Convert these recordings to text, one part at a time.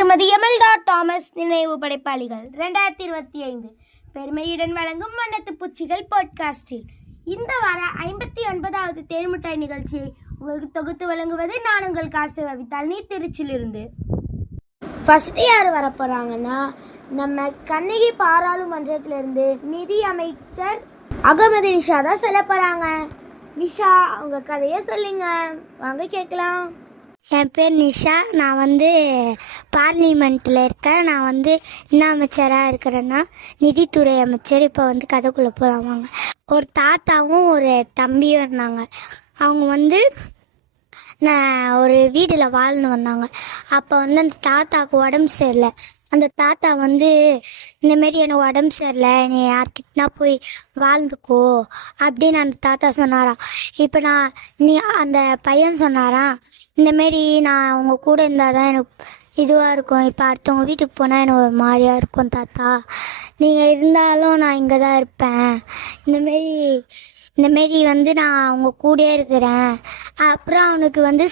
திருமதி Imelda Thomas நினைவு படைப்பாளிகள். ரெண்டாயிரத்தி இருபத்தி ஐந்து பெருமையுடன் வழங்கும் வண்ணத்து பூச்சிகள் பாட்காஸ்டில் இந்த வார ஐம்பத்தி ஒன்பதாவது தேர்முட்டாய் நிகழ்ச்சியை உங்களுக்கு தொகுத்து வழங்குவது நான் உங்கள் காசு வவித்தால் நீ திருச்சியிலிருந்து. ஃபஸ்ட்டு யார் வரப்போகிறாங்கன்னா நம்ம கண்ணகி பாராளுமன்றத்திலிருந்து நிதி அமைச்சர் அகமது நிஷா தான் சொல்ல போகிறாங்க நிஷா உங்கள் கதையை சொல்லுங்க. வாங்க கேட்கலாம். என் பேர் நிஷா. நான் வந்து பார்லிமெண்ட்டில் இருக்கேன். நான் வந்து என்ன அமைச்சராக இருக்கிறேன்னா நிதித்துறை அமைச்சர் இப்போ வந்து கதைக்குள்ளே போகலாம் வாங்க. ஒரு தாத்தாவும் ஒரு தம்பியும் இருந்தாங்க. அவங்க வந்து நான் ஒரு வீட்டில் வாழ்ந்து வந்தாங்க. அப்போ வந்து அந்த தாத்தாவுக்கு உடம்பு சரியில்லை. அந்த தாத்தா வந்து இந்தமாரி எனக்கு உடம்பு சரியில்லை. நீ யார்கிட்டனா போய் வாழ்ந்துக்கோ அப்படின்னு அந்த தாத்தா சொன்னாராம். இப்போ நான் நீ அந்த பையன் சொன்னாராம். இந்தமாரி நான் அவங்க கூட இருந்தால் தான் எனக்கு இதுவாக இருக்கும். இப்போ அடுத்தவங்க வீட்டுக்கு போனால் எனக்கு ஒரு மாதிரியாக இருக்கும் தாத்தா? நீங்கள் இருந்தாலும் நான் இங்கே தான் இருப்பேன். இந்தமாரி இந்தமாரி வந்து நான் அவங்க கூடயே இருக்கிறேன். அப்புறம் அவனுக்கு வந்து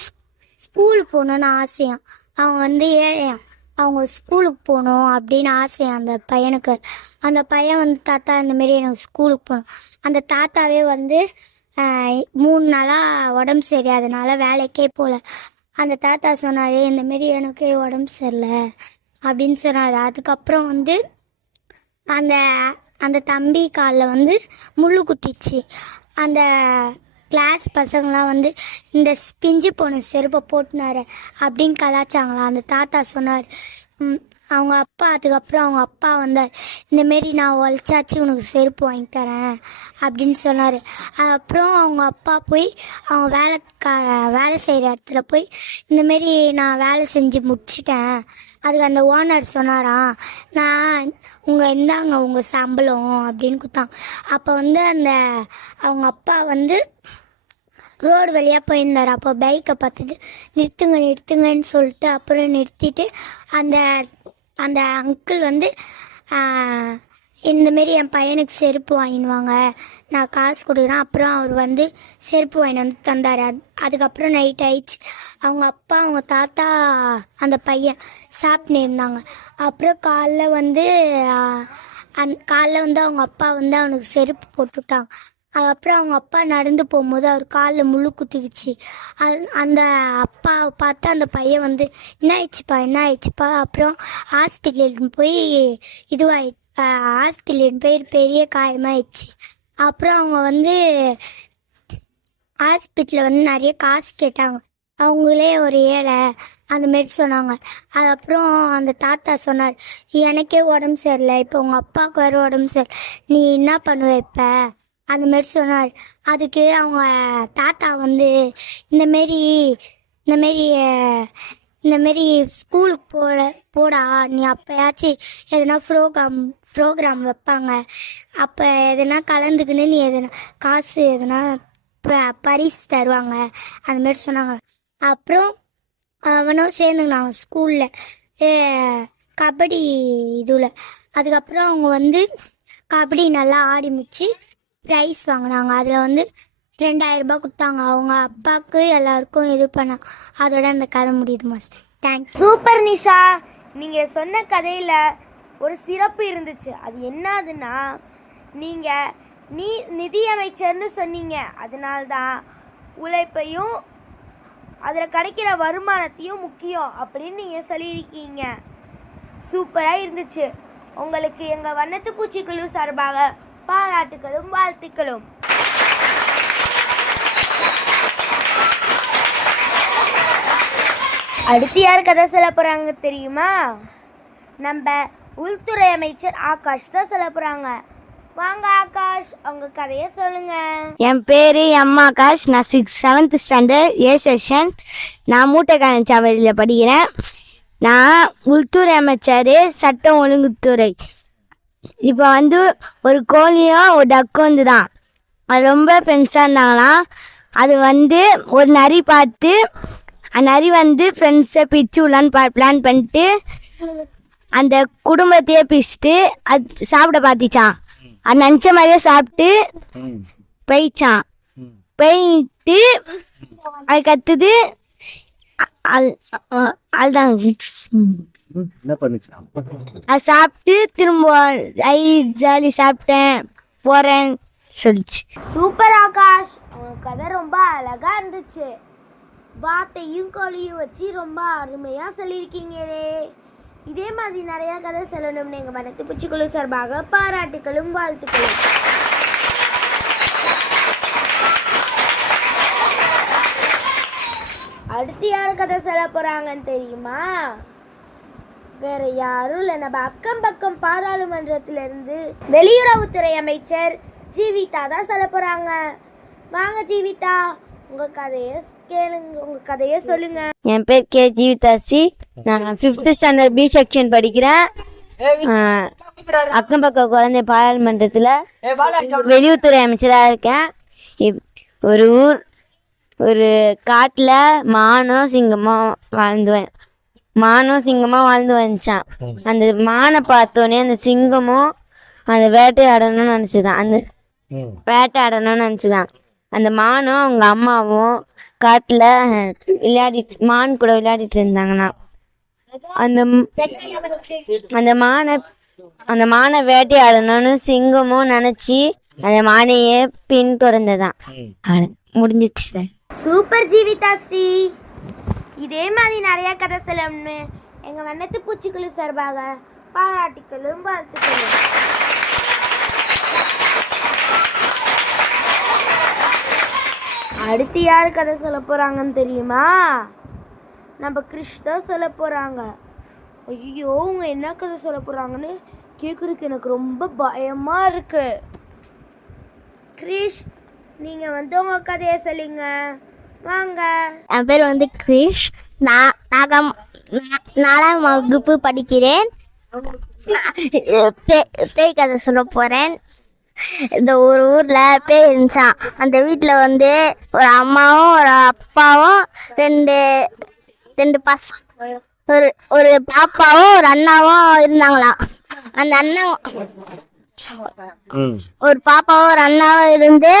ஸ்கூல் போகணுன்னு ஆசையாம். அவன் வந்து ஏழையாம். அவங்க ஸ்கூலுக்கு போகணும் அப்படின்னு ஆசை அந்த பையனுக்கு. அந்த பையன் வந்து தாத்தா இந்தமாரி எனக்கு ஸ்கூலுக்கு போகணும். அந்த தாத்தாவே வந்து மூணு நாளாக உடம்பு சரியாதனால வேலைக்கே போகல அந்த தாத்தா சொன்னார் இந்தமாரி எனக்கே உடம்பு சரியில்லை அப்படின்னு சொன்னார். அதுக்கப்புறம் வந்து அந்த அந்த தம்பி காலில் வந்து முள்ளு குத்திச்சு. அந்த கிளாஸ் பசங்களாம் வந்து இந்த பிஞ்சு போன செருப்பை போட்டுனாரு அப்படின்னு கலாச்சாங்களாம் அந்த தாத்தா சொன்னார் அவங்க அப்பா அதுக்கப்புறம் அவங்க அப்பா வந்தார். இந்தமாரி நான் உழைச்சாச்சு உனக்கு செருப்பு வாங்கி தரேன் அப்படின்னு சொன்னார். அப்புறம் அவங்க அப்பா போய் அவங்க வேலைக்கார வேலை செய்கிற இடத்துல போய் இந்தமாரி நான் வேலை செஞ்சு முடிச்சிட்டேன். அதுக்கு அந்த ஓனர் சொன்னாராம் நான் உங்கள் இந்தாங்க உங்கள் சம்பளம் அப்படின்னு கொடுத்தாங்க அப்போ வந்து அந்த அவங்க அப்பா வந்து ரோடு வழியாக போயிருந்தார். அப்போ பைக்கை பார்த்துட்டு நிறுத்துங்க நிறுத்துங்கன்னு சொல்லிட்டு அப்புறம் நிறுத்திட்டு அந்த அந்த அங்கிள் வந்து இந்தமாரி என் பையனுக்கு செருப்பு வாங்கிடுவாங்க நான் காசு கொடுக்குறேன். அப்புறம் அவர் வந்து செருப்பு வாங்கிட்டு வந்து தந்தார். அது அதுக்கப்புறம் நைட் ஆயிடுச்சு. அவங்க அப்பா அவங்க தாத்தா அந்த பையன் சாப்பிட்டு இருந்தாங்க. அப்புறம் காலைல வந்து அந் காலைல வந்து அவங்க அப்பா வந்து அவனுக்கு செருப்பு போட்டுவிட்டாங்க அதுக்கப்புறம் அவங்க அப்பா நடந்து போகும்போது அவர் காலில் முழு குத்திக்கிச்சு. அது அந்த அப்பாவை பார்த்து அந்த பையன் வந்து என்ன ஆயிடுச்சுப்பா என்ன ஆயிடுச்சுப்பா? அப்புறம் ஹாஸ்பிட்டலுக்கு போய் இதுவாகி ஹாஸ்பிட்டலுக்கு போய் பெரிய காயமாயிடுச்சு. அப்புறம் அவங்க வந்து ஹாஸ்பிட்டலில் வந்து நிறைய காசு கேட்டாங்க. அவங்களே ஒரு ஏழை அந்த மாரி சொன்னாங்க. அதுக்கப்புறம் அந்த தாத்தா சொன்னார் எனக்கே உடம்பு சரியில்லை இப்போ உங்கள் அப்பாவுக்கு வேறு உடம்பு சரி நீ என்ன பண்ணுவ இப்போ? அந்த மாரி சொன்னார். அதுக்கு அவங்க தாத்தா வந்து இந்தமாரி இந்தமாரி இந்தமாரி ஸ்கூலுக்கு போட போடா. நீ அப்போயாச்சும் எதனா ப்ரோக்ராம் ப்ரோக்ராம் வைப்பாங்க. அப்போ எதனா கலந்துக்கின்னு நீ எதனா காசு எதனா ப- பரிசு தருவாங்க. அந்த மாதிரி சொன்னாங்க. அப்புறம் அவனும் சேர்ந்துக்கினாங்க ஸ்கூலில் கபடி இதுவில் அதுக்கப்புறம் அவங்க வந்து கபடி நல்லா ஆடி முடிச்சு ப்ரைஸ் வாங்கினாங்க. அதில் வந்து ரெண்டாயிரம் ரூபாய் கொடுத்தாங்க. அவங்க அப்பாவுக்கு எல்லாருக்கும் இது பண்ணாங்க அதோட அந்த கதை முடியுது மாஸ்டர் தேங்க்ஸ் சூப்பர் நிஷா. நீங்கள் சொன்ன கதையில் ஒரு சிறப்பு இருந்துச்சு. அது என்னதுன்னா நீங்கள் நீ நிதியமைச்சர்னு சொன்னீங்க. அதனால்தான் உழைப்பையும் அதில் கிடைக்கிற வருமானத்தையும் முக்கியம் அப்படின்னு நீங்கள் சொல்லியிருக்கீங்க. சூப்பராக இருந்துச்சு. உங்களுக்கு எங்கள் வண்ணத்து பூச்சிக்குழு சார்பாக பாராட்டுகளும் வாழ்த்துக்களும். அடுத்து யார் கதை சொல்ல போகிறாங்க தெரியுமா? நம்ம உள்துறை அமைச்சர் ஆகாஷ் தான் சொல்ல போகிறாங்க வாங்க ஆகாஷ் அவங்க கதையை சொல்லுங்க. என் பேரு எம் ஆகாஷ். நான் six seventh standard A section நான் மூட்டைக்கான சாவடியில் படிக்கிறேன். நான் உள்துறை அமைச்சர் சட்டம் ஒழுங்குத்துறை. இப்போ வந்து ஒரு கோழியும் ஒரு டக்கு வந்து தான் அது ரொம்ப ஃப்ரெண்ட்ஸாக இருந்தாங்களாம். அது வந்து ஒரு நரி பார்த்து அந்த நரி வந்து ஃப்ரெண்ட்ஸை பிச்சு விடலான்னு பா பிளான் பண்ணிட்டு அந்த குடும்பத்தையே பிச்சுட்டு அது சாப்பிட பார்த்திச்சான் அது நினச்ச மாதிரியே சாப்பிட்டு போயிச்சான் போயிட்டு அது அ- அது சாப்பிட்டு திரும்ப ஐ ஜாலி சாப்பிட்டேன் போகிறேன் சொல்லிச்சு. சூப்பர் ஆகாஷ் கதை ரொம்ப அழகா இருந்துச்சு. வார்த்தையும் கோழியும் வச்சு ரொம்ப அருமையா சொல்லியிருக்கீங்களே இதே மாதிரி நிறைய கதை சொல்லணும்னு எங்க வனத்து பூச்சிக்குழு சார்பாக பாராட்டுகளும் வாழ்த்துக்களும். அடுத்து யார் கதை சொல்ல போறாங்கன்னு தெரியுமா? வேற யாரும் இல்லை. நம்ம அக்கம் பக்கம் பாராளுமன்றத்திலிருந்து வெளியுறவுத்துறை அமைச்சர் ஜீவிதா தான் சொல்ல போறாங்க. வாங்க ஜீவிதா உங்க கதைய கேளுங்க. உங்க கதைய சொல்லுங்க. என் பேர் கே ஜீவிதாச்சி நான் ஃபிஃப்த் ஸ்டாண்டர்ட் பி செக்ஷன் படிக்கிறேன். அக்கம் பக்கம் குழந்தை பாராளுமன்றத்தில் வெளியுறவுத்துறை அமைச்சராக இருக்கேன். இப்- ஒரு ஊர் ஒரு காட்டில் மானும் சிங்கமும் வாழ்ந்து மானும் சிங்கமும் வாழ்ந்து வந்துச்சான் அந்த மானை பார்த்தோன்னே அந்த சிங்கமும் அந்த வேட்டையாடணும்னு நினச்சிதான். அந்த வேட்டையாடணும்னு நினச்சிதான். அந்த மானும் அவங்க அம்மாவும் காட்டில் விளையாடிட்டு மான் கூட விளையாடிட்டு இருந்தாங்கண்ணா. அந்த அந்த மானை அந்த மானை வேட்டையாடணும்னு சிங்கமும் நினச்சி அந்த மானையே பின்தொடர்ந்ததான். முடிஞ்சிச்சு சார். சூப்பர் ஜீவிதா ஸ்ரீ. இதே மாதிரி நிறைய கதை சொல்லணும்னு எங்க வண்ணத்து பூச்சிக்குழு சார்பாக பாராட்டுக்களும் வாழ்த்துக்களும். அடுத்து யார் கதை சொல்ல போறாங்கன்னு தெரியுமா? நம்ம கிருஷ் தான் சொல்ல போறாங்க. ஐயோ அவங்க என்ன கதை சொல்ல போறாங்கன்னு கேட்குறதுக்கு எனக்கு ரொம்ப பயமா இருக்கு. கிரிஷ் நீங்க வந்து உங்க கதையை சொல்லுங்க. வாங்க. என் பேர் வந்து கிரிஷ். நான் நாகம் நாலாம் வகுப்பு படிக்கிறேன். பேய் கதை சொல்ல போகிறேன் இந்த ஒரு ஊரில் பேய் இருந்துச்சான் அந்த வீட்டில் வந்து ஒரு அம்மாவும் ஒரு அப்பாவும் ரெண்டு ரெண்டு பச ஒரு ஒரு பாப்பாவும் ஒரு அண்ணாவும் இருந்தாங்களாம். அந்த அண்ணன் ஒரு பாப்பாவும் ஒரு அண்ணாவும் இருந்து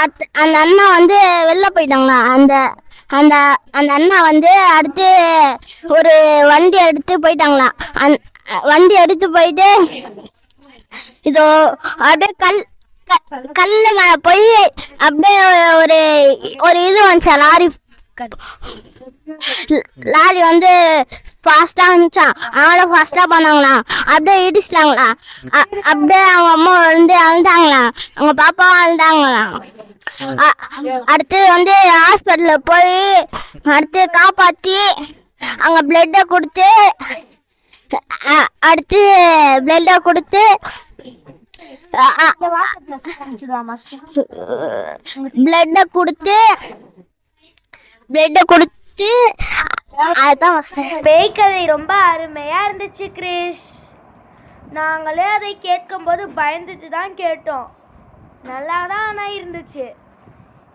அத்- அந்த அண்ணா வந்து வெளில போயிட்டாங்களா அந்த அந்த அந்த அண்ணா வந்து அடுத்து ஒரு வண்டி எடுத்து போயிட்டாங்களாம் அந் வண்டி எடுத்து போயிட்டு இதோ அப்படியே கல் க- கல்லு மேல போய் அப்படியே ஒரு ஒரு இது வந்துச்சா லாரி. லாரி வந்து ஃபாஸ்டா வந்துச்சான் அவங்களும் ஃபாஸ்டா பண்ணாங்களாம். அப்படியே இடிச்சிட்டாங்களாம். அ- அப்படியே அவங்க அம்மா வந்து அழுந்தாங்களாம் அவங்க பாப்பா அழுந்தாங்களாம் அ- அடுத்து வந்து ஹாஸ்பிட்டல்ல போய் அடுத்து காப்பாத்தி அங்க பிளட்டை கொடுத்து அடுத்து பிளட்டை கொடுத்து பிளட்டை கொடுத்து பிளட்டை கொடுத்து அதுதான் first. பேய் கதை ரொம்ப அருமையா இருந்துச்சு கிரீஷ். நாங்களே அதை கேட்கும்போது பயந்துட்டு தான் கேட்டோம். நல்லா தான் ஆனால் இருந்துச்சு.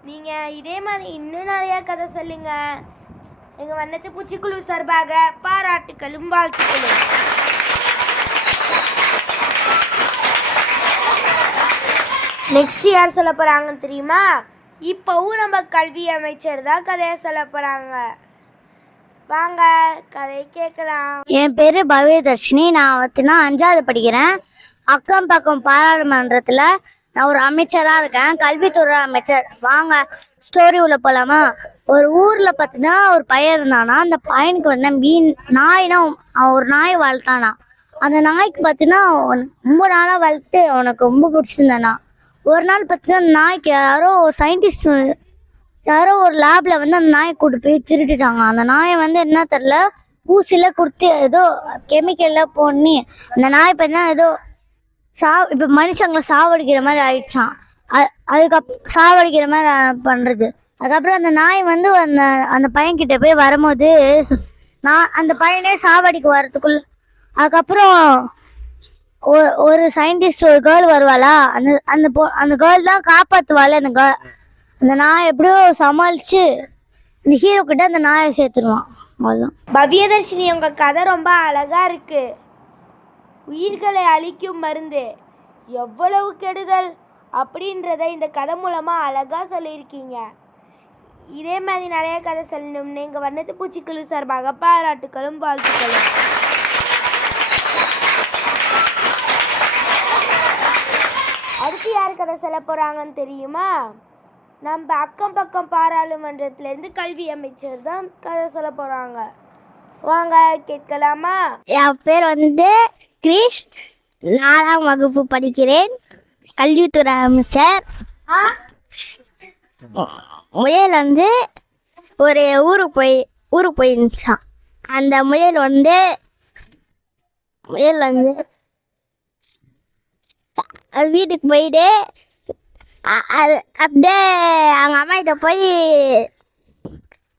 நீங்கள் இதே மாதிரி இன்னும் நிறையா கதை சொல்லுங்க. எங்கள் வண்ணத்து பூச்சிக்குழு சார்பாக பாராட்டுக்களும் வாழ்த்துக்களும். நெக்ஸ்ட் யார் சொல்ல போகிறாங்கன்னு தெரியுமா? இப்போவும் நம்ம கல்வி அமைச்சர் தான் கதையை சொல்ல போகிறாங்க வாங்க கதை கேட்கலாம். என் பேர் பவ்யதர்ஷினி. நான் வந்துனா அஞ்சாவது படிக்கிறேன். அக்கம் பக்கம் பாராளுமன்றத்தில் நான் ஒரு அமைச்சராக இருக்கேன். கல்வித்துறை அமைச்சர். வாங்க ஸ்டோரி உள்ள போகலாமா ஒரு ஊரில் பார்த்தினா ஒரு பையன் இருந்தானா அந்த பையனுக்கு வந்து மீன் நாய்னா அவன் ஒரு நாய் வளர்த்தானா. அந்த நாய்க்கு பார்த்தினா ரொம்ப நாளாக வளர்த்து அவனுக்கு ரொம்ப பிடிச்சிருந்தானா. ஒரு நாள் பார்த்தீங்கன்னா அந்த நாய்க்கு யாரோ ஒரு சயின்டிஸ்ட் யாரோ ஒரு லேபில் வந்து அந்த நாயை கூட்டு போய் திருட்டிட்டாங்க அந்த நாயை வந்து என்ன தெரில ஊசியில் கொடுத்து ஏதோ கெமிக்கல்லாம் பண்ணி அந்த நாய் பார்த்தா ஏதோ சா இப்போ மனுஷங்களை சாவடிக்கிற மாதிரி ஆயிடுச்சான் அதுக்கப் சாவடிக்கிற மாதிரி பண்ணுறது அதுக்கப்புறம் அந்த நாய் வந்து அந்த அந்த பையன்கிட்ட போய் வரும்போது நான் அந்த பையனே சாவடிக்கு வர்றதுக்குள்ள அதுக்கப்புறம் ஒரு சயின்டிஸ்ட் ஒரு கேர்ள் வருவாளா? அந்த அந்த பொ அந்த கேர்ள் தான் காப்பாத்துவாள் அந்த கேர்ள் அந்த நாய் எப்படியோ சமாளிச்சு அந்த ஹீரோ கிட்ட அந்த நாயை சேர்த்துருவான். அவ்வளோதான் பவ்யதர்ஷினி உங்க கதை ரொம்ப அழகா இருக்கு. உயிர்களை அழிக்கும் மருந்து எவ்வளவு கெடுதல் அப்படின்றத இந்த கதை மூலமா அழகா சொல்லியிருக்கீங்க. இதே மாதிரி நிறைய கதை சொல்லணும்னு எங்கள் வண்ணத்து பூச்சிக்குழு சார்பாக பாராட்டுகளும் வாழ்த்துக்களும் அடுத்து யார் கதை சொல்ல போகிறாங்கன்னு தெரியுமா? நம்ம அக்கம் பக்கம் பாராளுமன்றத்திலேருந்து கல்வி அமைச்சர் தான் கதை சொல்ல போகிறாங்க வாங்க கேட்கலாமா? என் பேர் வந்து கிரீஷ். நாலாம் வகுப்பு படிக்கிறேன். கல்வித்துறை அமைச்சர். முயல் வந்து ஒரு ஊருக்கு போய் ஊருக்கு போயிருந்துச்சான் அந்த முயல் வந்து முயல் வந்து வீட்டுக்கு போயிட்டு அப்படியே அவங்க அம்மா கிட்ட போய்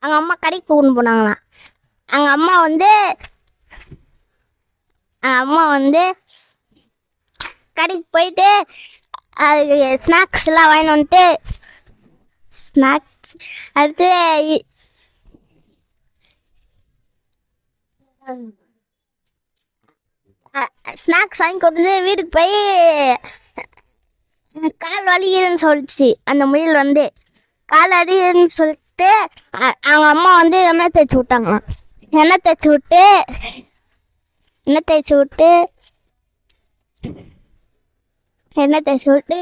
அவங்க அம்மா கடைக்கு கொண்டு போனாங்களாம். அவங்க அம்மா வந்து அவங்க அம்மா வந்து கடைக்கு போயிட்டு அது ஸ்நாக்ஸ் எல்லாம் வாங்கிட்டு வந்துட்டு ஸ்நாக்ஸ் அடுத்து இ- ஸ்நாக்ஸ் வாங்கி கொடுத்து வீட்டுக்கு போய் கால் வலிக்குதுன்னு சொல்லிச்சு. அந்த முயல் வந்து கால் அடிக்குதுன்னு சொல்லிட்டு அவங்க அம்மா வந்து எண்ணெய் தேய்ச்சி விட்டாங்களாம். எண்ணெய் தேய்ச்சி விட்டு எண்ணெய் தேய்ச்சி விட்டு எண்ணெய் தேய்ச்சி விட்டு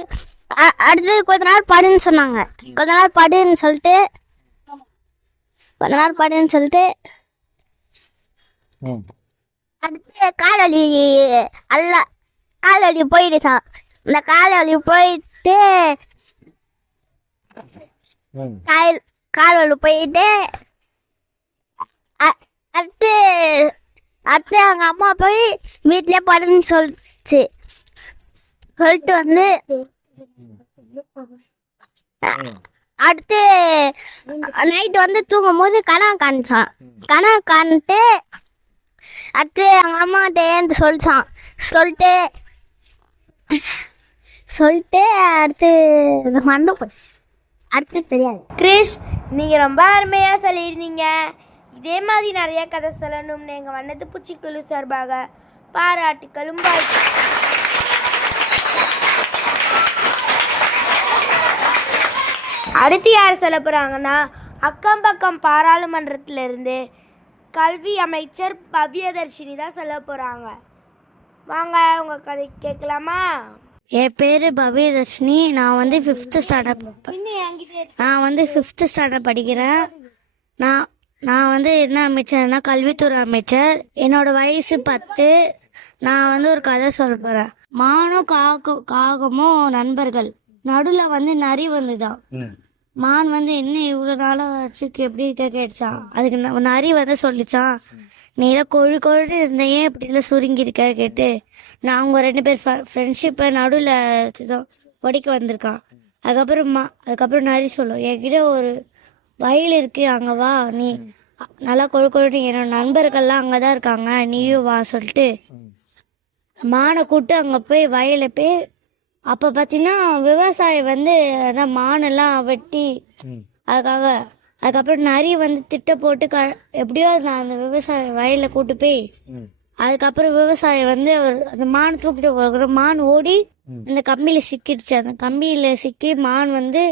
அ- அடுத்தது கொஞ்ச நாள் படுன்னு சொன்னாங்க. கொஞ்ச நாள் படுன்னு சொல்லிட்டு கொஞ்ச நாள் படுன்னு சொல்லிட்டு அடுத்து கால் வலி அல்ல கால் வலி போயிடுச்சான் இந்த கால் வலி போயிட்டு கால் கால் வலி போயிட்டு அ- அடுத்து அடுத்து அவங்க அம்மா போய் வீட்டிலே படுன்னு சொல்லிச்சு. சொல்லிட்டு வந்து அடுத்து நைட் வந்து தூங்கும் போது கனவு காணிச்சான் கனவு காணிட்டு அடுத்து அவங்க அம்மாட்ட ஏந்து சொல்லிச்சான். சொல்லிட்டு சொல்லிட்டு அடுத்து மறந்து போச்சு அடுத்து தெரியாது. கிரிஷ் நீங்கள் ரொம்ப அருமையாக சொல்லியிருந்தீங்க. இதே மாதிரி நிறைய கதை சொல்லணும்னு எங்கள் வண்ணத்து பூச்சிக்குழு சார்பாக பாராட்டுக்களும் வாழ்த்து. அடுத்து யார் சொல்ல போகிறாங்கன்னா அக்கம் பக்கம் பாராளுமன்றத்திலிருந்து கல்வி அமைச்சர் பவ்யதர்ஷினி தான் சொல்ல போகிறாங்க வாங்க உங்கள் கதை கேட்கலாமா? என் பேர் பவ்யதர்ஷினி. நான் வந்து ஃபிஃப்த்து ஸ்டாண்டர்ட் நான் வந்து ஃபிஃப்த்து ஸ்டாண்டர்ட் படிக்கிறேன். நான் நான் வந்து என்ன அமைச்சர்னா கல்வித்துறை அமைச்சர். என்னோட வயசு பத்து. நான் வந்து ஒரு கதை சொல்ல போகிறேன் மானும் காகம் காகமும் நண்பர்கள். நடுவில் வந்து நரி வந்துதான். மான் வந்து என்ன இவ்வளோ நாளாக வச்சுக்கு எப்படி கேட்டுச்சான் அதுக்கு நரி வந்து சொல்லிச்சான் நீலாம் கொழு கொழு இருந்த ஏன் இப்படிலாம் சுருங்கி இருக்க கேட்டு? நான் அவங்க ரெண்டு பேர் ஃப்ரெண்ட்ஷிப்பை நடுவில் உடைக்க வந்திருக்கான். அதுக்கப்புறம் மா அதுக்கப்புறம் நரி சொல்லும்? என்கிட்ட ஒரு வயல் இருக்கு அங்கே வா நீ நல்லா கொழு கொழுன்னு என்னோட நண்பர்கள்லாம் அங்கே தான் இருக்காங்க நீயும் வா சொல்லிட்டு மானை கூப்பிட்டு அங்கே போய் வயலில் போய் அப்போ பார்த்தீங்கன்னா விவசாயி வந்து அதான் மானெல்லாம் வெட்டி அதுக்காக அதுக்கப்புறம் நிறைய வந்து திட்ட போட்டு க எப்படியோ நான் அந்த விவசாய வயலில் கூட்டு போய் அதுக்கப்புறம் விவசாயி வந்து அவர் அந்த மான் தூக்கிட்டு போகிற மான் ஓடி. அந்த கம்பியில் சிக்கிடுச்சு. அந்த கம்பியில் சிக்கி மான் வந்து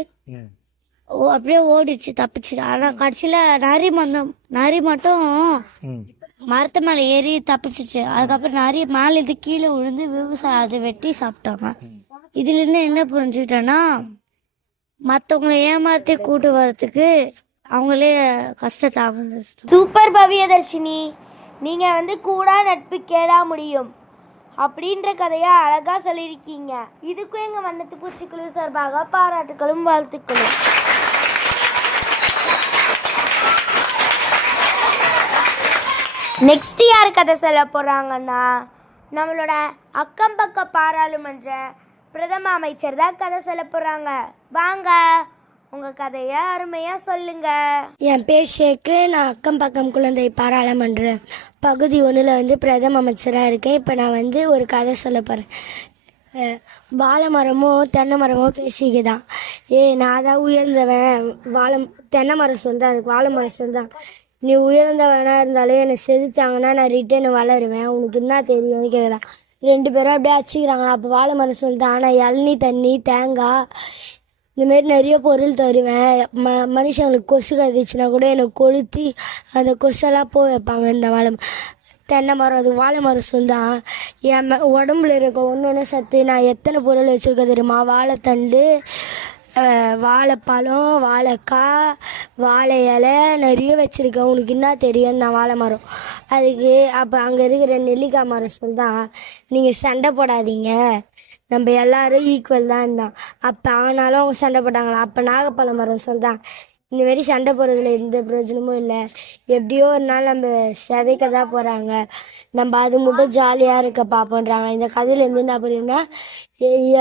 அப்படியே ஓடிடுச்சு தப்பிச்சு ஆனால் கடைசியில் நரி மந்தம் நரி மட்டும் மரத்து மேலே ஏறி தப்பிச்சிச்சு. அதுக்கப்புறம் நிறைய மேலே இது கீழே விழுந்து விவசாயம் அதை வெட்டி சாப்பிட்டாங்க. இதுலேருந்து என்ன புரிஞ்சுக்கிட்டேன்னா மற்றவங்களை ஏமாற்றி கூட்டு வர்றதுக்கு அவங்களே கஷ்டத்தை சூப்பர் பவியதர்ஷினி நீங்கள் வந்து கூடா நட்பு கேடா முடியும் அப்படின்ற கதையை அழகாக சொல்லியிருக்கீங்க. இதுக்கும் எங்கள் வண்ணத்து பூச்சிக்குழு சார்பாக பாராட்டுகளும் வாழ்த்துக்களும். நெக்ஸ்ட் யார் கதை சொல்ல போகிறாங்கன்னா நம்மளோட அக்கம் பக்க பாராளுமன்ற பிரதம அமைச்சர் தான் கதை சொல்ல போகிறாங்க வாங்க உங்கள் கதையை அருமையாக சொல்லுங்கள் என் பேர் ஷேக்கு. நான் அக்கம் பக்கம் குழந்தை பாராளுமன்ற பகுதி ஒன்றில் வந்து பிரதம அமைச்சராக இருக்கேன். இப்போ நான் வந்து ஒரு கதை சொல்ல போகிறேன் வாழை தென்னை மரமோ பேசிக்கிதான் ஏய் நான் தான் உயர்ந்தவன். வாழை தென்னை மரம் சொல்லுதான் அதுக்கு வாழை மரம் நீ உயர்ந்தவனா இருந்தாலும் என்னை செதிச்சாங்கன்னா நான் ரிட்டர்ன் வளருவேன். உனக்கு என்ன தெரியும்னு கேட்குறான் ரெண்டு பேரும் அப்படியே அச்சுக்கிறாங்க அப்போ வாழை மரம் சொல்லுதான் ஆனால் இளநீ தண்ணி தேங்காய் இந்தமாரி நிறைய பொருள் தருவேன். ம மனுஷங்களுக்கு கொசு கதிச்சுனா கூட எனக்கு கொளுத்தி அந்த கொசெல்லாம் போய் வைப்பாங்க இந்த வாழை தென்னை மரம் அது வாழை மரம் சொல்லுதான். என் உடம்புல இருக்க ஒன்று ஒன்று சத்து நான் எத்தனை பொருள் வச்சுருக்கேன் தெரியுமா? வாழைத்தண்டு வாழைப்பழம் வாழைக்காய் வாழை இலை நிறைய வச்சுருக்கேன். உனக்கு என்ன தெரியும் நான் வாழை மரம்? அதுக்கு அப்போ அங்கே இருக்கிற நெல்லிக்காய் மரம் சொல்லுதான். நீங்கள் சண்டை போடாதீங்க. நம்ம எல்லாரும் ஈக்குவல் தான் இருந்தான் அப்போ அவனாலும் அவங்க சண்டை போட்டாங்களா? அப்போ நாகப்பழ மரம் சொல்தான் இந்த மாதிரி சண்டை போடுறதுல எந்த பிரயோஜனமும் இல்லை. எப்படியோ ஒரு நாள் நம்ம சிதைக்க தான் போகிறாங்க நம்ம அது மட்டும் ஜாலியாக இருக்க பார்ப்போன்றாங்க. இந்த கதையில் இருந்து என்ன புரியுதுன்னா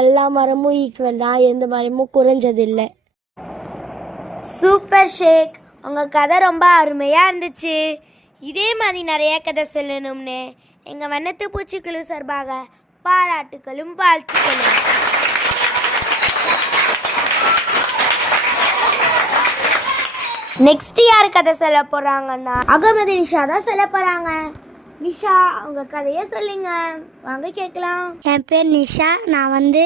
எல்லா மரமும் ஈக்குவல் தான். எந்த மரமும் குறைஞ்சது இல்லை சூப்பர் ஷேக் உங்கள் கதை ரொம்ப அருமையாக இருந்துச்சு. இதே மாதிரி நிறைய கதை சொல்லணும்னு எங்கள் வண்ணத்து பூச்சிக்குழு சார்பாக பாராட்டுகளும் வாழ்த்துக்களும். நெக்ஸ்ட் யார் கதை சொல்ல போகிறாங்கன்னா அகமது நிஷா தான் சொல்ல போகிறாங்க நிஷா அவங்க கதையை சொல்லுங்க. வாங்க கேட்கலாம். என் பேர் நிஷா. நான் வந்து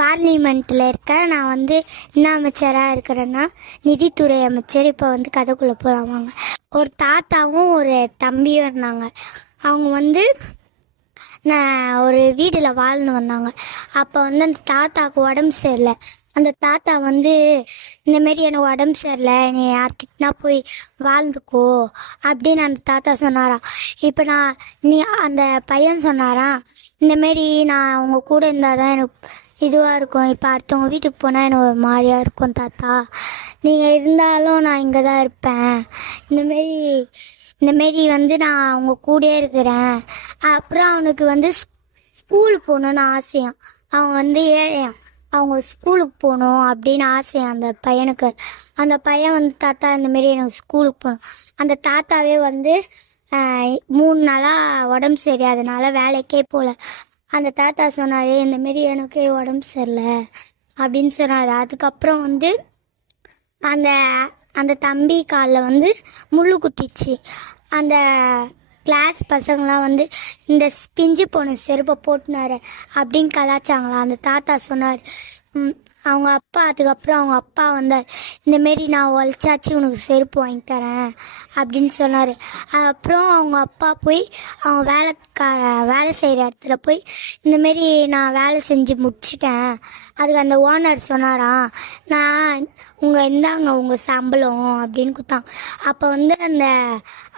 பார்லிமெண்ட்டில் இருக்கேன். நான் வந்து என்ன அமைச்சராக இருக்கிறேன்னா நிதித்துறை அமைச்சர் இப்போ வந்து கதைக்குள்ளே போகலாம் வாங்க. ஒரு தாத்தாவும் ஒரு தம்பியும் இருந்தாங்க. அவங்க வந்து ஒரு வீட்டில் வாழ்ந்து வந்தாங்க. அப்போ வந்து அந்த தாத்தாவுக்கு உடம்பு சரியில்லை. அந்த தாத்தா வந்து இந்தமாரி எனக்கு உடம்பு சரியில்லை. நீ யார்கிட்டனா போய் வாழ்ந்துக்கோ. அப்படின்னு அந்த தாத்தா சொன்னாராம். இப்போ நான் நீ அந்த பையன் சொன்னாராம் இந்தமாரி நான் உங்க கூட இருந்தால் தான் எனக்கு இதுவாக இருக்கும். இப்போ அடுத்தவங்க வீட்டுக்கு போனால் எனக்கு ஒரு மாதிரியாக இருக்கும் தாத்தா. நீங்கள் இருந்தாலும் நான் இங்கே தான் இருப்பேன் இந்தமாரி இந்தமாரி வந்து நான் அவங்க கூடயே இருக்கிறேன். அப்புறம் அவனுக்கு வந்து ஸ்கூல் போகணுன்னு ஆசையாம். அவன் வந்து ஏழையான் அவங்க ஸ்கூலுக்கு போகணும் அப்படின்னு ஆசை அந்த பையனுக்கு. அந்த பையன் வந்து தாத்தா இந்தமாரி எனக்கு ஸ்கூலுக்கு போகணும். அந்த தாத்தாவே வந்து மூணு நாளாக உடம்பு சரியாதனால வேலைக்கே போகல. அந்த தாத்தா சொன்னார் இந்தமாரி எனக்கு உடம்பு சரியில்லை அப்படின்னு சொன்னார். அதுக்கப்புறம் வந்து அந்த அந்த தம்பி காலில் வந்து முள்ளு குத்திச்சு. அந்த கிளாஸ் பசங்களாம் வந்து இந்த பிஞ்சு போன செருப்பை போட்டுனாரு அப்படின்னு கலாச்சாங்களாம். அந்த தாத்தா சொன்னார் அவங்க அப்பா அதுக்கப்புறம் அவங்க அப்பா வந்தார். இந்தமாரி நான் உழைச்சாச்சு உனக்கு செருப்பு வாங்கி தரேன் அப்படின்னு சொன்னார். அப்புறம் அவங்க அப்பா போய் அவங்க வேலைக்கார வேலை செய்கிற இடத்துல போய் இந்தமாரி நான் வேலை செஞ்சு முடிச்சிட்டேன். அதுக்கு அந்த ஓனர் சொன்னாராம் நான் உங்கள் இந்தாங்க உங்கள் சம்பளம் அப்படின்னு கொடுத்தாங்க அப்போ வந்து அந்த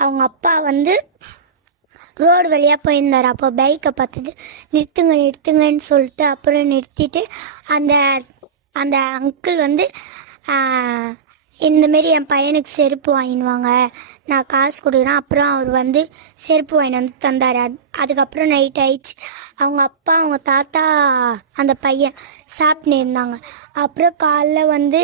அவங்க அப்பா வந்து ரோடு வழியாக போயிருந்தார். அப்போ பைக்கை பார்த்துட்டு நிறுத்துங்க நிறுத்துங்கன்னு சொல்லிட்டு அப்புறம் நிறுத்திட்டு அந்த அந்த அங்கிள் வந்து இந்தமாரி என் பையனுக்கு செருப்பு வாங்கிடுவாங்க நான் காசு கொடுக்குறேன். அப்புறம் அவர் வந்து செருப்பு வாங்கிட்டு வந்து தந்தார். அது அதுக்கப்புறம் நைட் ஆயிடுச்சு. அவங்க அப்பா அவங்க தாத்தா அந்த பையன் சாப்பிட்னு இருந்தாங்க. அப்புறம் காலைல வந்து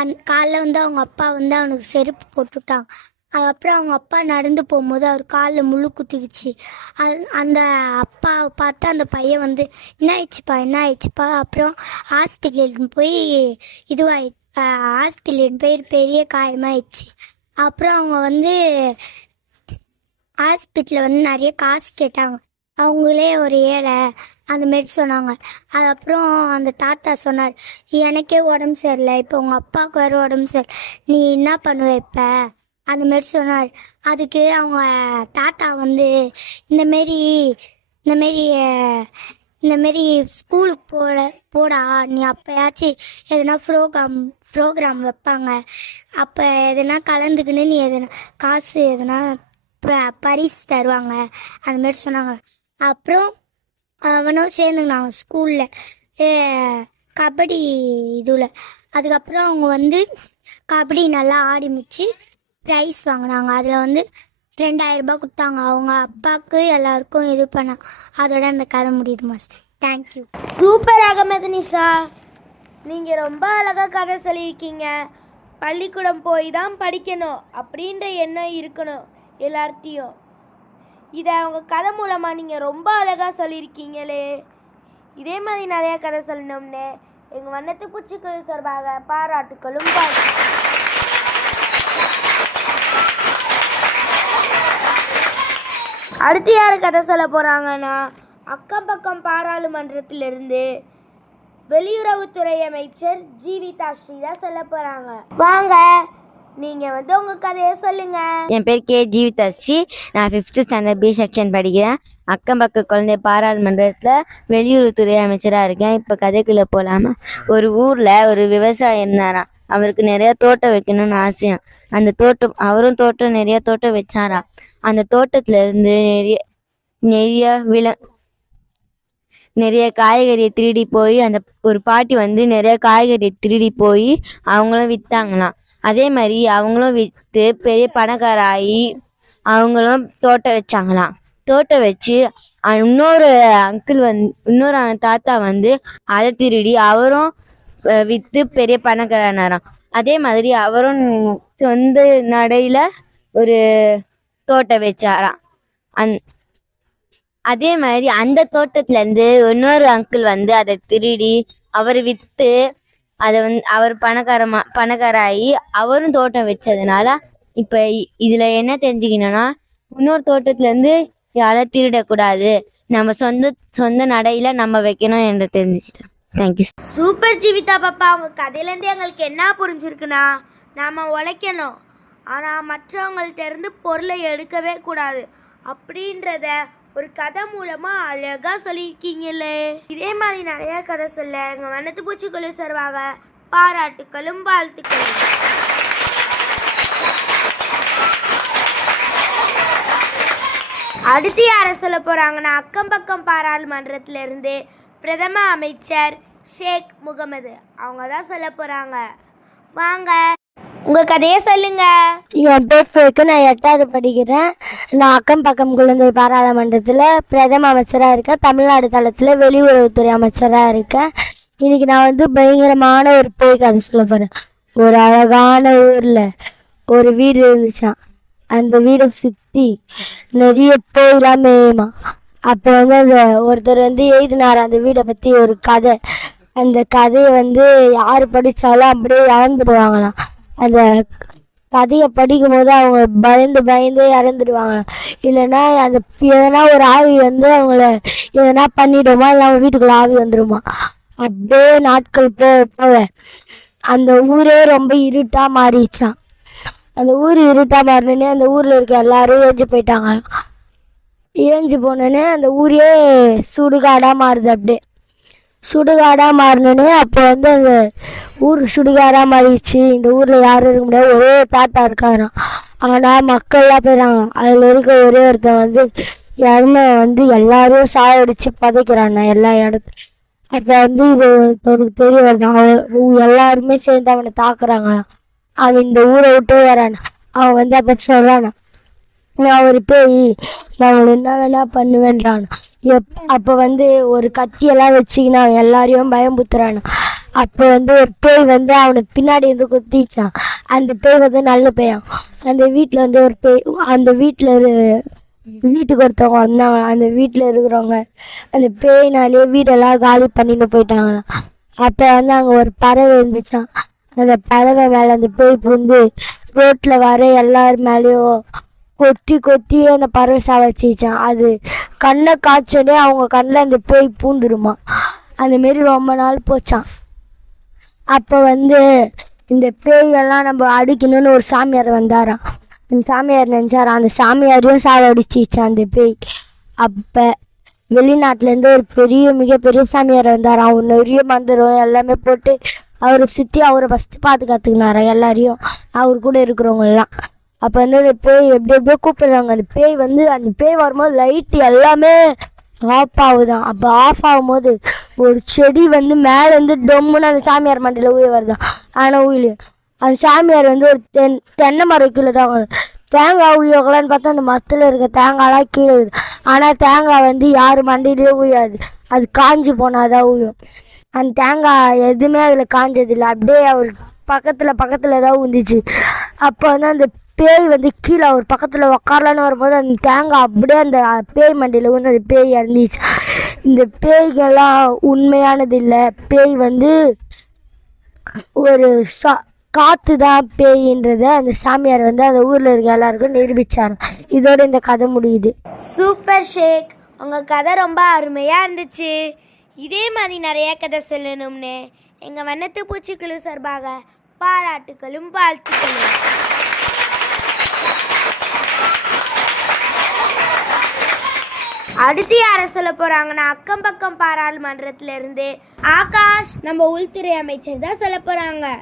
அந் காலைல வந்து அவங்க அப்பா வந்து அவனுக்கு செருப்பு போட்டுவிட்டாங்க அதுக்கப்புறம் அவங்க அப்பா நடந்து போகும்போது அவர் காலில் முள்ளு குத்திக்கிச்சு. அது- அந்த அப்பாவை பார்த்து அந்த பையன் வந்து என்ன ஆயிடுச்சுப்பா என்ன ஆயிடுச்சுப்பா? அப்புறம் ஹாஸ்பிட்டலுக்கு போய் இதுவாகி ஹாஸ்பிட்டலுக்கு போய் பெரிய காயமாயிடுச்சு. அப்புறம் அவங்க வந்து ஹாஸ்பிட்டலில் வந்து நிறைய காசு கேட்டாங்க. அவங்களே ஒரு ஏழை அந்த மாரி சொன்னாங்க. அதுக்கப்புறம் அந்த தாத்தா சொன்னார் எனக்கே உடம்பு சரியில்லை இப்போ உங்கள் அப்பாவுக்கு வேறு உடம்பு சரி நீ என்ன பண்ணுவ இப்போ? அந்த மாரி சொன்னார். அதுக்கு அவங்க தாத்தா வந்து இந்தமாரி இந்தமாரி இந்தமாரி ஸ்கூலுக்கு போட போடா நீ அப்போயாச்சும் எதனா ப்ரோக்ராம் ப்ரோக்ராம் வைப்பாங்க. அப்போ எதனா கலந்துக்கின்னு நீ எதனா காசு எதனா ப- பரிசு தருவாங்க. அந்த மாதிரி சொன்னாங்க. அப்புறம் அவனும் சேர்ந்துக்கினாங்க ஸ்கூலில் கபடி இதில். அதுக்கப்புறம் அவங்க வந்து கபடி நல்லா ஆடி முடிச்சு ப்ரைஸ் வாங்கினாங்க. அதில் வந்து ரெண்டாயிரம் ரூபாய் கொடுத்தாங்க. அவங்க அப்பாவுக்கு எல்லாருக்கும் இது பண்ணாங்க அதோட அந்த கதை முடியுது master thank you super Ahmed Nisha நீங்கள் ரொம்ப அழகாக கதை சொல்லியிருக்கீங்க. பள்ளிக்கூடம் போய் தான் படிக்கணும் அப்படின்ற எண்ணம் இருக்கணும் எல்லார்ட்டையும் இதை அவங்க கதை மூலமாக நீங்கள் ரொம்ப அழகாக சொல்லியிருக்கீங்களே. இதே மாதிரி நிறையா கதை சொல்லணும்னு எங்கள் வண்ணத்து பூச்சிக்குழு சார்பாக பாராட்டுக்களும் பாரு அடுத்து யார் கதை சொல்ல போகிறாங்கன்னா அக்கம் பக்கம் பாராளுமன்றத்திலிருந்து வெளியுறவுத்துறை அமைச்சர் ஜீவிதா ஸ்ரீ தான் சொல்ல போகிறாங்க வாங்க நீங்க வந்து உங்க கதையை சொல்லுங்க. என் பேர் கே ஜீவிதாஸ்ரீ நான் ஃபிஃப்த்து ஸ்டாண்டர்ட் பி செக்ஷன் படிக்கிறேன். அக்கம் பக்க குழந்தை பாராளுமன்றத்தில் வெளியுறவுத்துறை அமைச்சராக இருக்கேன். இப்போ கதைக்குள்ளே போகலாமா ஒரு ஊரில் ஒரு விவசாயி இருந்தாராம். அவருக்கு நிறைய தோட்டம் வைக்கணும்னு ஆசையம். அந்த தோட்டம் அவரும் தோட்டம் நிறைய தோட்டம் வச்சாராம். அந்த தோட்டத்துல இருந்து நிறைய நிறைய வில நிறைய காய்கறியை திருடி போய் அந்த ஒரு பாட்டி வந்து நிறைய காய்கறியை திருடி போய் அவங்களும் விற்றாங்களாம் அதே மாதிரி அவங்களும் விற்று பெரிய பணக்காராகி அவங்களும் தோட்டம் வச்சாங்களாம். தோட்டம் வச்சு இன்னொரு அங்கிள் வந் இன்னொரு தாத்தா வந்து அதை திருடி அவரும் விற்று பெரிய பணக்காரனாராம். அதே மாதிரி அவரும் சொந்த நடையில் ஒரு தோட்டம் வச்சாராம் அந் அதே மாதிரி அந்த தோட்டத்துல இருந்து இன்னொரு அங்கிள் வந்து அதை திருடி அவர் வித்து அதை வந்து அவர் பணக்காரமா பணக்காராகி அவரும் தோட்டம் வச்சதுனால இப்ப இதில் இதுல என்ன தெரிஞ்சுக்கணும்னா இன்னொரு தோட்டத்துல இருந்து யாரும் திருடக்கூடாது. நம்ம சொந்த சொந்த நடையில நம்ம வைக்கணும் என்று தெரிஞ்சுக்கிட்டேன் தேங்க்யூ சூப்பர் ஜீவிதா பாப்பா உங்க கதையிலேருந்து எங்களுக்கு என்ன புரிஞ்சிருக்குன்னா நாம உழைக்கணும். ஆனால் மற்றவங்கள்ட்ட இருந்து பொருளை எடுக்கவே கூடாது அப்படின்றத ஒரு கதை மூலமாக அழகாக சொல்லியிருக்கீங்களே. இதே மாதிரி நிறைய கதை சொல்ல எங்கள் வண்ணத்து பூச்சிக்குழு சார்பாக பாராட்டுக்களும் வாழ்த்துக்களும். அடுத்து யாரை சொல்ல போகிறாங்கன்னா அக்கம் பக்கம் பாராளுமன்றத்திலிருந்து பிரதம அமைச்சர் ஷேக் முகமது. அவங்க தான் சொல்ல போகிறாங்க வாங்க உங்க கதையை சொல்லுங்க. என் பேர் பேருக்கு நான் எட்டாவது படிக்கிறேன். நான் அக்கம் பக்கம் குழந்தை பாராளுமன்றத்தில் பிரதம அமைச்சராக இருக்கேன். தமிழ்நாடு தளத்தில் வெளியுறவுத்துறை அமைச்சராக இருக்கேன். இன்னைக்கு நான் வந்து பயங்கரமான ஒரு பேய் கதை சொல்ல போகிறேன் ஒரு அழகான ஊரில் ஒரு வீடு இருந்துச்சான் அந்த வீடை சுற்றி நிறைய பேய்லாம் மேயுமா. அப்போ வந்து அந்த ஒருத்தர் வந்து எழுதினார் அந்த வீடை பற்றி ஒரு கதை. அந்த கதையை வந்து யார் படித்தாலும் அப்படியே இறந்துடுவாங்களாம் அந்த கதையை படிக்கும் போது அவங்க பயந்து பயந்து இறந்துடுவாங்க. இல்லைன்னா அந்த எதனா ஒரு ஆவி வந்து அவங்கள எதனா பண்ணிடுமா இல்லை அவங்க வீட்டுக்குள்ள ஆவி வந்துடுமா அப்படியே நாட்கள் போக போக. அந்த ஊரே ரொம்ப இருட்டா மாறிச்சான் அந்த ஊர் இருட்டா மாறினே அந்த ஊர்ல இருக்க எல்லாரும் ஏஞ்சு போயிட்டாங்க. ஏஞ்சு போனோடனே அந்த ஊரே சுடுகாடா மாறுது அப்படியே. சுடுகாடா மாறினோடனே அப்போ வந்து அந்த ஊர் சுடுகாடாக மாறிடுச்சு. இந்த ஊர்ல யாரும் இருக்க முடியாது. ஒரே தாத்தா இருக்காராம். ஆனா மக்கள்லாம் போயிடறாங்க அதுல இருக்க ஒரே ஒருத்தன் வந்து இறந்த வந்து எல்லாரையும் சாயடிச்சு பதைக்கிறான். எல்லா இடத்துல அப்போ வந்து இது ஒருத்தருக்கு தெரிய வருது. அவன் எல்லாருமே சேர்ந்து அவனை தாக்குறாங்களாம் அவன் இந்த ஊரை விட்டே வரான். அவன் வந்து அப்போ சொல்கிறானா நான் ஒரு பேய். நான் என்ன வேணா பண்ணுவேன்றான். எப் அப்போ வந்து ஒரு கத்தியெல்லாம் வச்சுக்கினா அவன் எல்லாரையும் பயம்புத்துறான் அப்போ வந்து ஒரு பேய் வந்து அவனுக்கு பின்னாடி வந்து குத்திச்சான். அந்த பேய் வந்து நல்ல பேயான் அந்த வீட்டில் வந்து ஒரு பேய் அந்த வீட்டில் வீட்டுக்கு ஒருத்தவங்க வந்தாங்க அந்த வீட்டில் இருக்கிறவங்க அந்த பேயினாலே வீடெல்லாம் காலி பண்ணிட்டு போயிட்டாங்களாம். அப்போ வந்து அங்கே ஒரு பறவை இருந்துச்சான் அந்த பறவை மேலே அந்த பேய் பூந்து ரோட்டில் வர எல்லார் மேலேயும் கொத்தி கொத்தி அந்த பறவை சாவச்சிச்சான் அது கண்ணை காய்ச்சோடனே அவங்க கண்ணில் அந்த பேய் பூந்துருமா. அந்த மாரி ரொம்ப நாள் போச்சான் அப்போ வந்து இந்த பேயெல்லாம் நம்ம அடிக்கணும்னு ஒரு சாமியார் வந்தாராம். அந்த சாமியார் நினச்சாராம் அந்த சாமியாரையும் சாவடிச்சிச்சான் அந்த பேய். அப்போ வெளிநாட்டிலேருந்து ஒரு பெரிய மிகப்பெரிய சாமியார் வந்தாராம். அவர் நிறைய மந்திரம் எல்லாமே போட்டு அவரை சுற்றி அவரை ஃபஸ்ட்டு பாதுகாத்துக்கினாராம் எல்லாரையும். அவர் கூட இருக்கிறவங்கெல்லாம் அப்போ வந்து அந்த பேய் எப்படி எப்படியோ கூப்பிடுறாங்க. அந்த பேய் வந்து அந்த பேய் வரும்போது லைட் எல்லாமே ஆஃப் ஆகுதான் அப்போ ஆஃப் ஆகும்போது ஒரு செடி வந்து மேலேருந்து டொம்முன்னு அந்த சாமியார் மண்டையில் ஊய வருதான் ஆனால் ஊயலையும் அந்த சாமியார் வந்து ஒரு தென் தென்னை மரம் கீழே தான் தேங்காய் ஊயக்கலான்னு பார்த்தா அந்த மரத்தில் இருக்க தேங்காய்லாம் கீழே விழுது. ஆனால் தேங்காய் வந்து யார் மண்டையிலையும் ஊயாது அது காஞ்சு போனாதான் ஊயும் அந்த தேங்காய் எதுவுமே அதில் காஞ்சதில்லை. அப்படியே அவர் பக்கத்தில் பக்கத்தில் தான் உந்துச்சு அப்போ வந்து அந்த பேய் வந்து கீழே ஒரு பக்கத்தில் உக்காரலான்னு வரும்போது அந்த தேங்காய் அப்படியே அந்த பேய் மண்டியில் வந்து அந்த பேய் இறந்துச்சு. இந்த பேய்கள்லாம் உண்மையானது இல்லை பேய் வந்து ஒரு சா காத்து தான் பேயின்றத அந்த சாமியார் வந்து அந்த ஊரில் இருக்க எல்லாருக்கும் நிரூபிச்சார். இதோட இந்த கதை முடியுது. சூப்பர் ஷேக். உங்கள் கதை ரொம்ப அருமையாக இருந்துச்சு. இதே மாதிரி நிறைய கதை சொல்லணும்னு எங்கள் வண்ணத்து பூச்சிக்குழு சார்பாக பாராட்டுகளும் வாழ்த்துக்களும். அடுத்து யாரை சொல்ல போறாங்கன்னா அக்கம் பக்கம் பாராளுமன்றத்துல இருந்து ஆகாஷ் நம்ம உள்துறை அமைச்சர் தான் சொல்ல போறாங்க.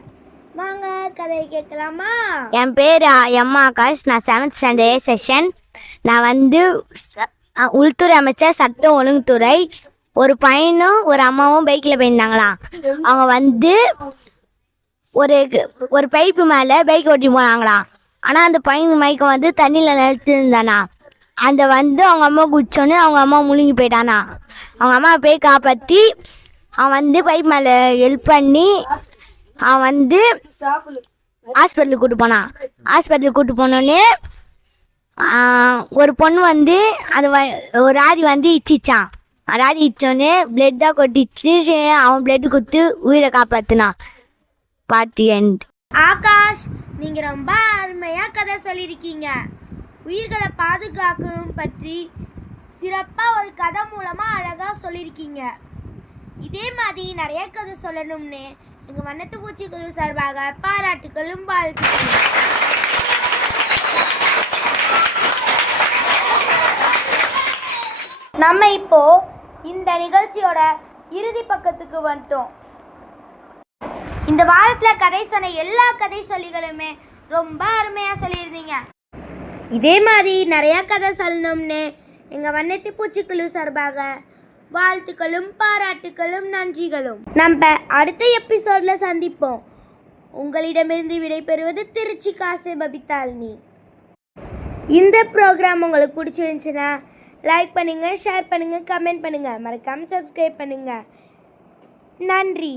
வாங்க கதையை கேட்கலாமா? என் பேர் எம் ஆகாஷ். நான் செவன்த் ஸ்டாண்டர்ட் செஷன் நான் வந்து ச- உள்துறை அமைச்சர் சட்டம் ஒழுங்குத்துறை. ஒரு பையனும் ஒரு அம்மாவும் பைக்கில் போயிருந்தாங்களாம். அவங்க வந்து ஒரு ஒரு பைப்பு மேலே பைக் ஓட்டி போனாங்களாம். ஆனால் அந்த பையன் மைக்கை வந்து தண்ணியில் நிறுத்திருந்தானா அந்த வந்து அவங்க அம்மா குச்சோன்னு அவங்க அம்மா முழுங்கி போயிட்டானா. அவங்க அம்மா போய் காப்பாற்றி அவன் வந்து பைப் மேலே ஹெல்ப் பண்ணி அவன் வந்து ஹாஸ்பிட்டலுக்கு கூட்டு போனான். ஹாஸ்பிட்டலுக்கு கூட்டு போனோடனே ஒரு பொண்ணு வந்து அது வ- ஒரு ஆடி வந்து இச்சிச்சான். ராடி இச்சோடனே பிளட்டாக கொட்டிச்சு அவன் பிளட்டு குத்து உயிரை காப்பாற்றினான் பாட்டி எண்ட் ஆகாஷ் நீங்கள் ரொம்ப அருமையாக கதை சொல்லியிருக்கீங்க. உயிர்களை பாதுகாக்கணும் பற்றி சிறப்பாக ஒரு கதை மூலமாக அழகாக சொல்லியிருக்கீங்க. இதே மாதிரி நிறைய கதை சொல்லணும்னு எங்கள் வண்ணத்து பூச்சிக்குழு சார்பாக பாராட்டுகளும் வாழ்த்துக்களும். நம்ம இப்போ இந்த நிகழ்ச்சியோட இறுதி பக்கத்துக்கு வந்துட்டோம். இந்த வாரத்தில் கதை சொன்ன எல்லா கதை சொல்லிகளுமே ரொம்ப அருமையாக சொல்லியிருந்தீங்க. இதே மாதிரி நிறையா கதை சொல்லணும்னு எங்கள் வண்ணத்தி பூச்சிக்குழு சார்பாக வாழ்த்துக்களும் பாராட்டுகளும் நன்றிகளும். நம்ம அடுத்த எபிசோடில் சந்திப்போம். உங்களிடமிருந்து விடைபெறுவது திருச்சி காசு பபிதாலினி. இந்த ப்ரோக்ராம் உங்களுக்கு பிடிச்சிருந்துச்சுன்னா லைக் பண்ணுங்கள் ஷேர் பண்ணுங்கள் கமெண்ட் பண்ணுங்கள் மறக்காமல் சப்ஸ்கிரைப் பண்ணுங்கள் நன்றி.